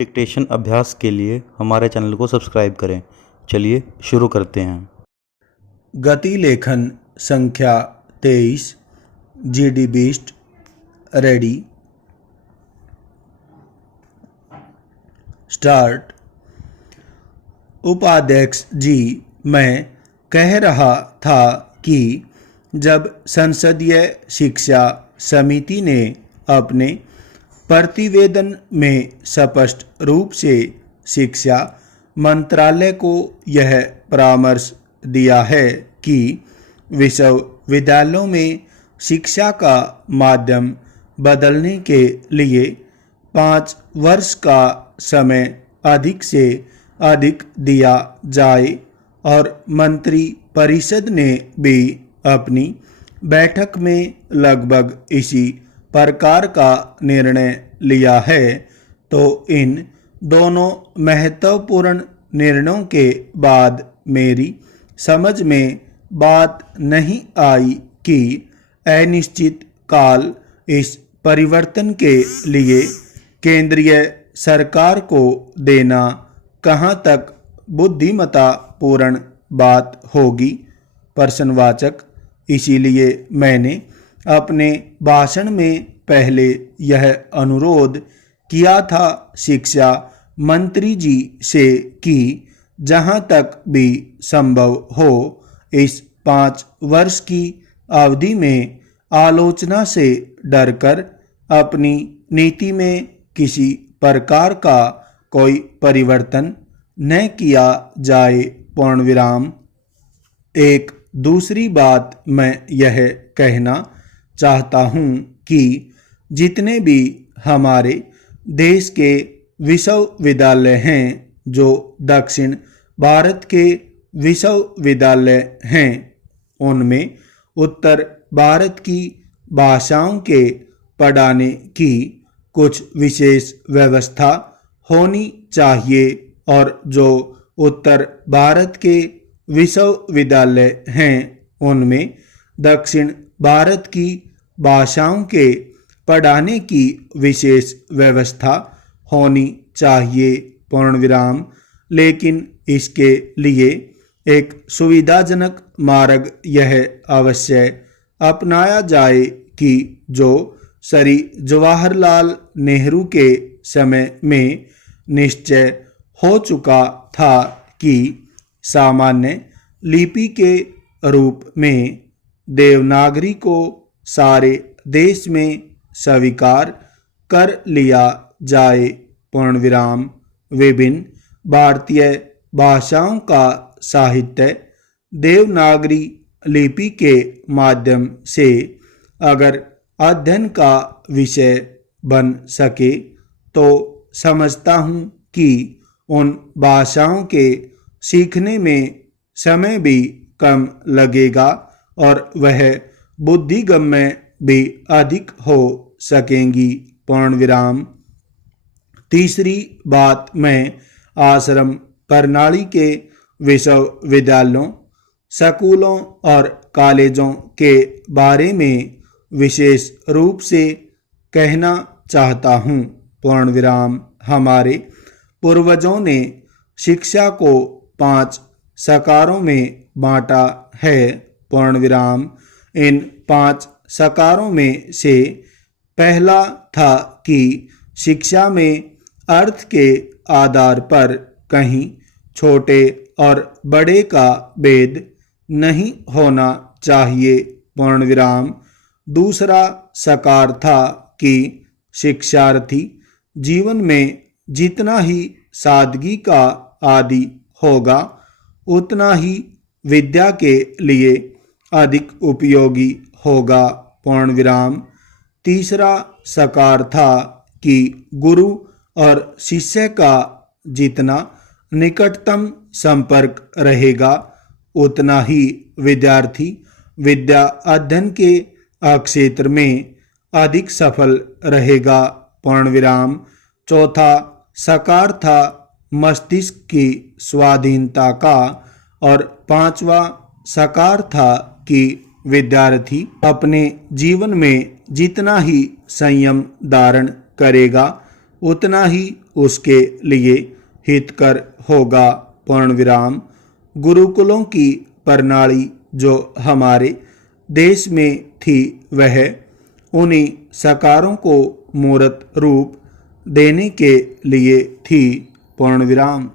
Dictation अभ्यास के लिए हमारे चैनल को सब्सक्राइब करें। चलिए शुरू करते हैं। गति लेखन संख्या 23 GD बीस्ट रेडी स्टार्ट। उपाध्यक्ष जी, मैं कह रहा था कि जब संसदीय शिक्षा समिति ने अपने प्रतिवेदन में स्पष्ट रूप से शिक्षा मंत्रालय को यह परामर्श दिया है कि विश्वविद्यालयों में शिक्षा का माध्यम बदलने के लिए 5 वर्ष का समय अधिक से अधिक दिया जाए, और मंत्री परिषद ने भी अपनी बैठक में लगभग इसी प्रकार का निर्णय लिया है, तो इन दोनों महत्वपूर्ण निर्णयों के बाद मेरी समझ में बात नहीं आई कि अनिश्चित काल इस परिवर्तन के लिए केंद्रीय सरकार को देना कहाँ तक बुद्धिमत्तापूर्ण बात होगी। प्रश्नवाचक। इसीलिए मैंने अपने भाषण में पहले यह अनुरोध किया था शिक्षा मंत्री जी से कि जहां तक भी संभव हो इस 5 वर्ष की अवधि में आलोचना से डरकर अपनी नीति में किसी प्रकार का कोई परिवर्तन न किया जाए। पूर्णविराम। एक दूसरी बात मैं यह कहना चाहता हूँ कि जितने भी हमारे देश के विश्वविद्यालय हैं, जो दक्षिण भारत के विश्वविद्यालय हैं, उनमें उत्तर भारत की भाषाओं के पढ़ाने की कुछ विशेष व्यवस्था होनी चाहिए, और जो उत्तर भारत के विश्वविद्यालय हैं, उनमें दक्षिण भारत की भाषाओं के पढ़ाने की विशेष व्यवस्था होनी चाहिए। पूर्णविराम। लेकिन इसके लिए एक सुविधाजनक मार्ग यह अवश्य अपनाया जाए कि जो श्री जवाहरलाल नेहरू के समय में निश्चय हो चुका था कि सामान्य लिपि के रूप में देवनागरी को सारे देश में स्वीकार कर लिया जाए। पूर्णविराम। विभिन्न भारतीय भाषाओं का साहित्य देवनागरी लिपि के माध्यम से अगर अध्ययन का विषय बन सके, तो समझता हूँ कि उन भाषाओं के सीखने में समय भी कम लगेगा और वह बुद्धिगम्य भी अधिक हो सकेंगी। पूर्णविराम। तीसरी बात, मैं आश्रम प्रणाली के विश्वविद्यालयों, स्कूलों और कॉलेजों के बारे में विशेष रूप से कहना चाहता हूँ। पूर्णविराम। हमारे पूर्वजों ने शिक्षा को 5 प्रकारों में बांटा है। पूर्णविराम। इन 5 प्रकारों में से पहला था कि शिक्षा में अर्थ के आधार पर कहीं छोटे और बड़े का भेद नहीं होना चाहिए। पूर्णविराम। दूसरा प्रकार था कि शिक्षार्थी जीवन में जितना ही सादगी का आदी होगा, उतना ही विद्या के लिए अधिक उपयोगी होगा। पूर्णविराम। तीसरा प्रकार था कि गुरु और शिष्य का जितना निकटतम संपर्क रहेगा, उतना ही विद्यार्थी विद्या अध्ययन के क्षेत्र में अधिक सफल रहेगा। पूर्णविराम। चौथा प्रकार था मस्तिष्क की स्वाधीनता का, और 5वां प्रकार था कि विद्यार्थी अपने जीवन में जितना ही संयम धारण करेगा, उतना ही उसके लिए हितकर होगा। पूर्ण विराम। गुरुकुलों की प्रणाली जो हमारे देश में थी वह उन्हीं सकारों को मूर्त रूप देने के लिए थी। पूर्ण विराम।